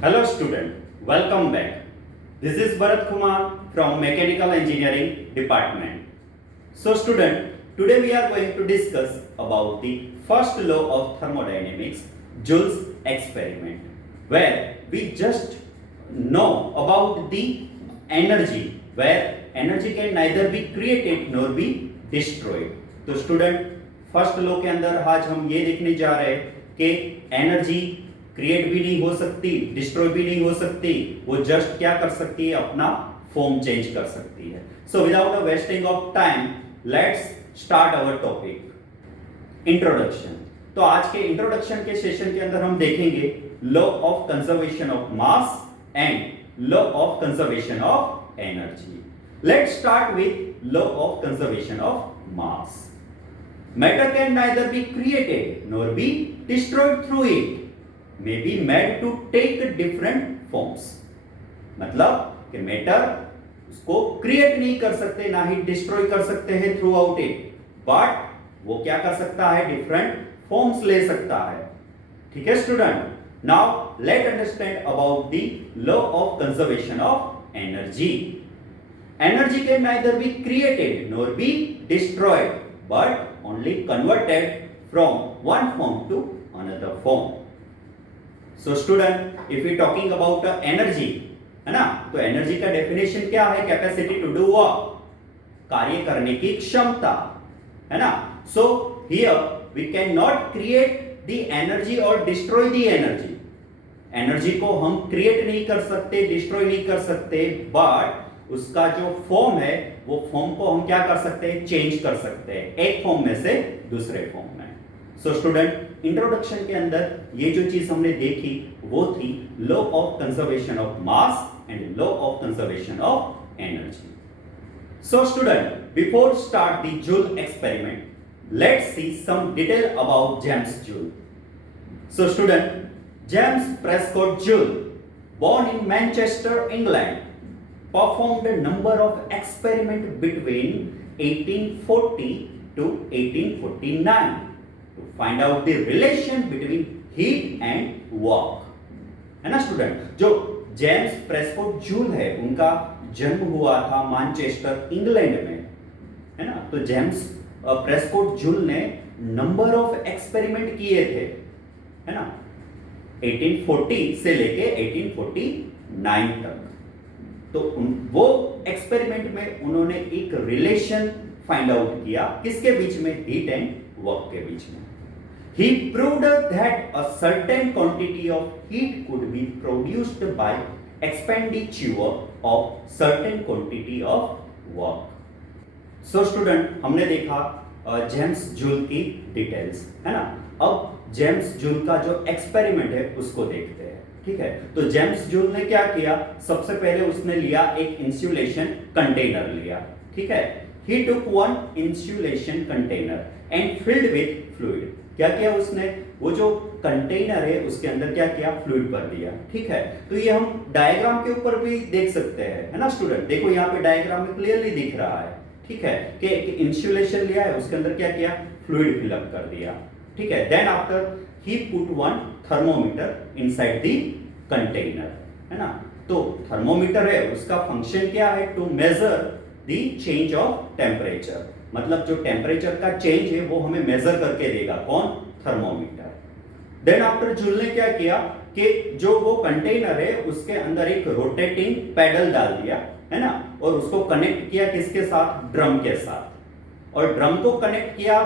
Hello student, welcome back. This is Bharat Kumar from Mechanical Engineering Department. So student, today we are going to discuss about the first law of thermodynamics, Joule's experiment, where we just know about the energy, where energy can neither be created nor be destroyed. तो student first law के अंदर आज हम ये देखने जा रहे हैं कि एनर्जी क्रिएट भी नहीं हो सकती, डिस्ट्रॉय भी नहीं हो सकती, वो जस्ट क्या कर सकती है, अपना फॉर्म चेंज कर सकती है. So without a wasting of time let's start our topic introduction. तो आज के इंट्रोडक्शन के सेशन के अंदर हम देखेंगे law of conservation of mass and law of conservation of energy. Let's start with law of conservation of mass. Matter can neither be created nor be destroyed through it, may be made to take different forms. मतलब कि matter उसको create नहीं कर सकते, ना ही destroy कर सकते हैं थ्रू आउट इट, बट वो क्या कर सकता है, डिफरेंट फॉर्म्स ले सकता है. ठीक है student. Now late understand about the law of conservation of energy. Energy can neither be created nor be destroyed but only converted from one form to another form. So student, if we talking about energy, है ना, तो energy का definition क्या है, capacity to do work, कार्य करने की क्षमता, है ना. So here we can not create the energy और डिस्ट्रॉय द एनर्जी. एनर्जी को हम क्रिएट नहीं कर सकते, डिस्ट्रॉय नहीं कर सकते, बट उसका जो फॉर्म है वो फॉर्म को हम क्या कर सकते हैं, चेंज कर सकते हैं एक फॉर्म में से दूसरे फॉर्म में. सो स्टूडेंट, इंट्रोडक्शन के अंदर ये जो चीज हमने देखी वो थी law of conservation of mass and law of conservation of energy. So student, before start the joule experiment let's see some detail about James Joule. So student, James Prescott Joule, born in Manchester, England, performed a number of experiments between 1840 to 1849 to find out the relation between heat and work. है ना student. जो James Prescott joule है उनका जन्म हुआ था Manchester England में, है ना. तो जेम्स प्रेस्कॉट जूल ने नंबर ऑफ एक्सपेरिमेंट किए थे, है ना, 1840 से लेके 1849 तक. तो वो एक्सपेरिमेंट में उन्होंने एक रिलेशन फाइंड आउट किया, किसके बीच में, हीट एंड वर्क के बीच में. He proved that a certain quantity of heat could be produced by expenditure of certain quantity of work. So student, हमने देखा जेम्स जूल की डिटेल्स, है ना. अब जेम्स जूल का जो एक्सपेरिमेंट है उसको देखते हैं. ठीक है. तो जेम्स जूल ने क्या किया, सबसे पहले उसने लिया एक इंसुलेशन कंटेनर लिया. ठीक है. He took one insulation container and filled with fluid. क्या किया उसने, वो जो कंटेनर है उसके अंदर क्या किया, फ्लूइड भर दिया. ठीक है. तो ये हम डायग्राम के ऊपर भी देख सकते हैं, है ना स्टूडेंट. देखो यहाँ पे डायग्राम में क्लियरली दिख रहा है. ठीक है, कि एक इंसुलेशन लिया है, उसके अंदर क्या किया, फ्लूइड फिलअप कर दिया. ठीक है. Then after he put one thermometer inside the container, है ना. तो थर्मोमीटर है, उसका फंक्शन क्या है, to measure the change of temperature. मतलब जो टेम्परेचर का चेंज है वो हमें मेजर करके देगा, कौन, थर्मोमीटर. देन आफ्टर जूल ने क्या किया कि जो वो कंटेनर है उसके अंदर एक रोटेटिंग पैडल डाल दिया, है ना, और उसको कनेक्ट किया किसके साथ, ड्रम के साथ. और ड्रम को कनेक्ट किया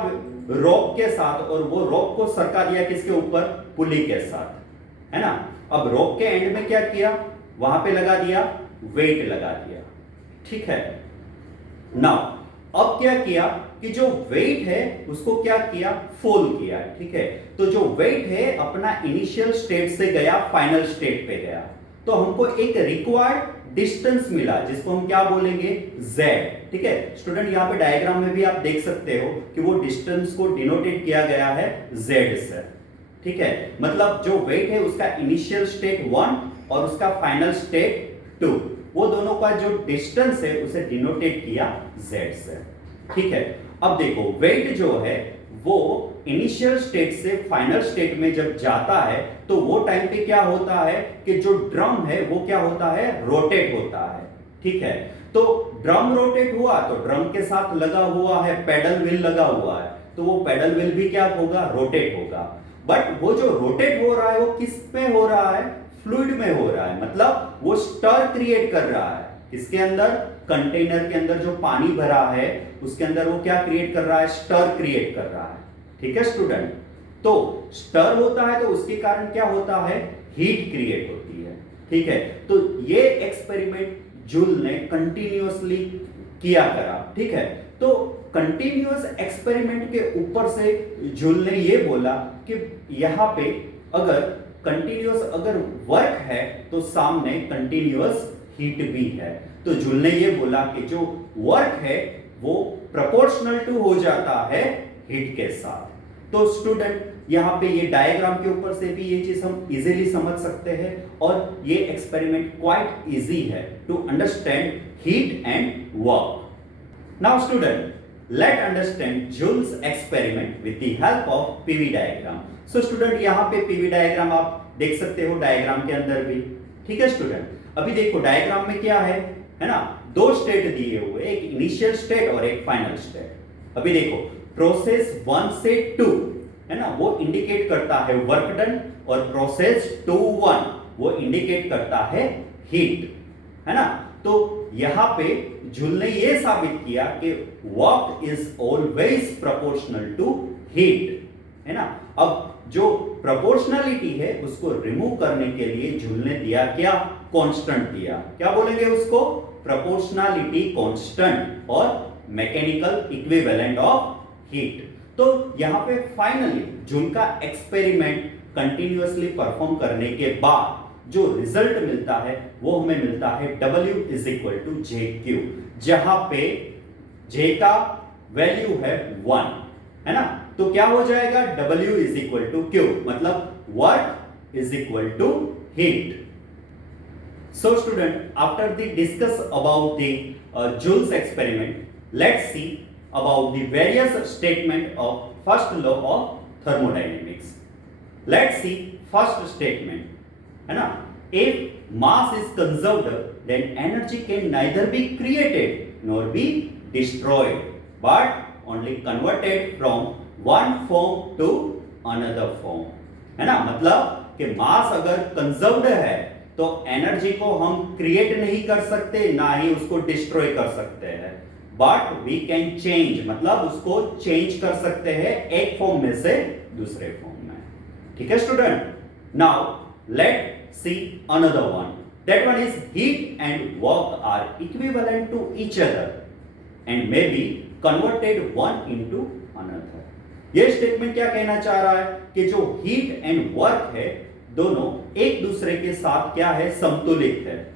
रोप के साथ, और वो रोप को सरका दिया किसके ऊपर, पुली के साथ, है ना. अब रोप के एंड में क्या किया, वहां पे लगा दिया, वेट लगा दिया. ठीक है. नाउ अब क्या किया कि जो वेट है उसको क्या किया, फोल किया. ठीक है. तो जो वेट है अपना इनिशियल स्टेट से गया फाइनल स्टेट पे गया. तो हमको एक रिक्वायर्ड डिस्टेंस मिला जिसको हम क्या बोलेंगे, z. ठीक है स्टूडेंट, यहां पे डायग्राम में भी आप देख सकते हो कि वो डिस्टेंस को डिनोटेड किया गया है z से. ठीक है. मतलब जो वेट है उसका इनिशियल स्टेट 1 और उसका फाइनल स्टेट 2, वो दोनों का जो डिस्टेंस है उसे डिनोटेड किया z से. ठीक है. अब देखो वेट जो है वो इनिशियल स्टेट से फाइनल स्टेट में जब जाता है तो वो टाइम पे क्या होता है कि जो ड्रम है वो क्या होता है, रोटेट होता है। ठीक है, तो ड्रम रोटेट हुआ तो ड्रम के साथ लगा हुआ है पेडल व्हील लगा हुआ है, तो वो पेडल व्हील भी क्या होगा, रोटेट होगा। बट वो जो रोटेट हो रहा है वो किस पे हो रहा है, फ्लूइड में हो रहा है, मतलब वो स्टर क्रिएट कर रहा है। इसके अंदर कंटेनर के अंदर जो पानी भरा है उसके अंदर वो क्या क्रिएट कर रहा है, स्टर क्रिएट कर रहा है। ठीक है स्टूडेंट, तो स्टर होता है तो उसके कारण क्या होता है, हीट क्रिएट होती है। ठीक है, तो ये एक्सपेरिमेंट जूल ने कंटिन्यूअसली किया करा। ठीक है, तो कंटिन्यूअस एक्सपेरिमेंट के ऊपर से जूल ने ये बोला कि यहां पे अगर कंटिन्यूअस अगर वर्क है तो सामने कंटिन्यूअस हीट भी है। तो जूल ने ये बोला कि जो वर्क है वो प्रोपोर्शनल टू हो जाता है हीट के साथ। तो स्टूडेंट यहां पे ये डायग्राम के ऊपर से भी ये चीज हम इजीली समझ सकते हैं और ये एक्सपेरिमेंट क्वाइट इजी है to understand heat and work. Now student, let understand Joule's experiment with the help of PV diagram. So student यहां पे पीवी डायग्राम आप देख सकते हो डायग्राम के अंदर भी। ठीक है स्टूडेंट, अभी देखो डायग्राम में क्या है ना, दो स्टेट दिए हुए, एक इनिशियल स्टेट और एक फाइनल स्टेट। अभी देखो प्रोसेस 1 से 2 है ना, वो इंडिकेट करता है वर्क डन, और प्रोसेस 2-1 वो इंडिकेट करता है हीट, है ना। तो यहां पे जूल ने ये साबित किया कि work is always proportional to heat, है ना। अब जो प्रोपोर्शनलिटी है उसको रिमूव करने के लिए जूल ने दिया क्या, कांस्टेंट दिया। क्या बोलेंगे उसको, प्रोपोर्शनलिटी कांस्टेंट और मैकेनिकल इक्विवेलेंट ऑफ हीट। तो यहां पे फाइनली जूल का एक्सपेरिमेंट कंटिन्यूअसली परफॉर्म करने के बाद जो रिजल्ट मिलता है वो हमें मिलता है W is equal to JQ, जहां पे J का वैल्यू है 1, है ना। तो क्या हो जाएगा, W is equal to Q, मतलब work is equal to heat. So student, after the discuss about the Joule's experiment, let's see about the various statement of first law of thermodynamics. Let's see first statement, है ना। If mass is conserved, then energy can neither be created nor be destroyed, but only converted from one form to another form, है ना। मतलब कि मास अगर conserved है तो energy को हम क्रिएट नहीं कर सकते, ना ही उसको डिस्ट्रॉय कर सकते हैं, बट वी कैन चेंज, मतलब उसको चेंज कर सकते हैं एक फॉर्म में से दूसरे फॉर्म में। ठीक है student, now let see another one, that one is heat and work are equivalent to each other and may be converted one into another. यह स्टेटमेंट क्या कहना चाह रहा है कि जो हीट एंड वर्क है दोनों एक दूसरे के साथ क्या है, समतुलित है,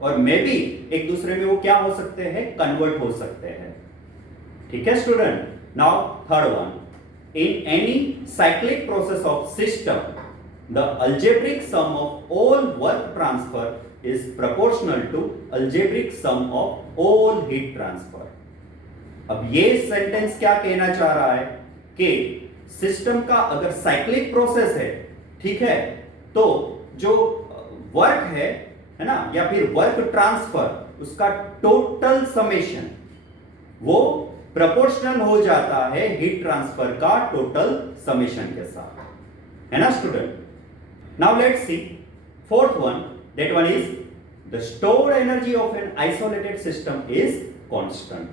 और मे भी एक दूसरे में वो क्या हो सकते हैं, कन्वर्ट हो सकते हैं। ठीक है student, now third one, in any cyclic process of system the algebraic sum of all work transfer is proportional to algebraic sum of all heat transfer. अब ये सेंटेंस क्या कहना चाह रहा है कि सिस्टम का अगर साइक्लिक प्रोसेस है, ठीक है, तो जो वर्क है ना, या फिर वर्क ट्रांसफर, उसका टोटल समेशन वो प्रोपोर्शनल हो जाता है हीट ट्रांसफर का टोटल समेशन के साथ, है ना student. Now let's C fourth one, that one is the stored energy of an isolated system is constant.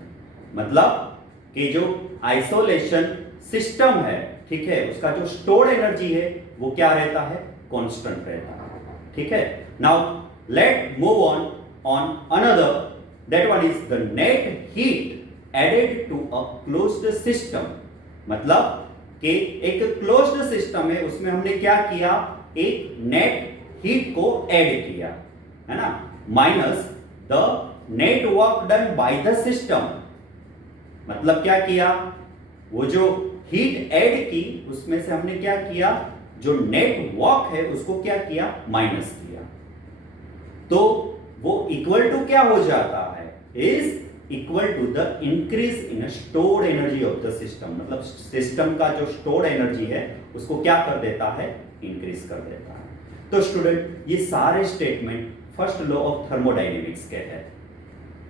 मतलब कि जो आइसोलेशन सिस्टम है, ठीक है, उसका जो स्टोर्ड एनर्जी है वो क्या रहता है, कांस्टेंट रहता है। ठीक है, now let move on another, that one is the net heat added to a closed system. मतलब कि एक क्लोज्ड सिस्टम है, उसमें हमने क्या किया, एक नेट हीट को ऐड किया, है ना, minus the net work done by the system. मतलब क्या किया, वो जो हीट ऐड की उसमें से हमने क्या किया, जो नेट वर्क है उसको क्या किया, माइनस किया। तो वो इक्वल टू क्या हो जाता है, is equal to the increase in stored energy of the system, मतलब सिस्टम का जो स्टोर्ड एनर्जी है उसको क्या कर देता है, इंक्रीज कर देता है। तो स्टूडेंट ये सारे statement first law of thermodynamics के हैं।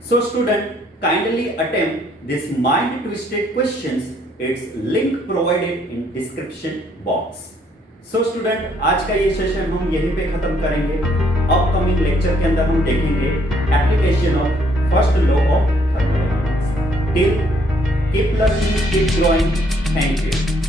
So student kindly attempt this mind twisted questions, it's link provided in description box. So student आज का ये सेशन हम यहीं पे खत्म करेंगे। अपकमिंग लेक्चर के अंदर हम देखेंगे application of first law of thermodynamics. Till keep learning, keep growing. Thank you.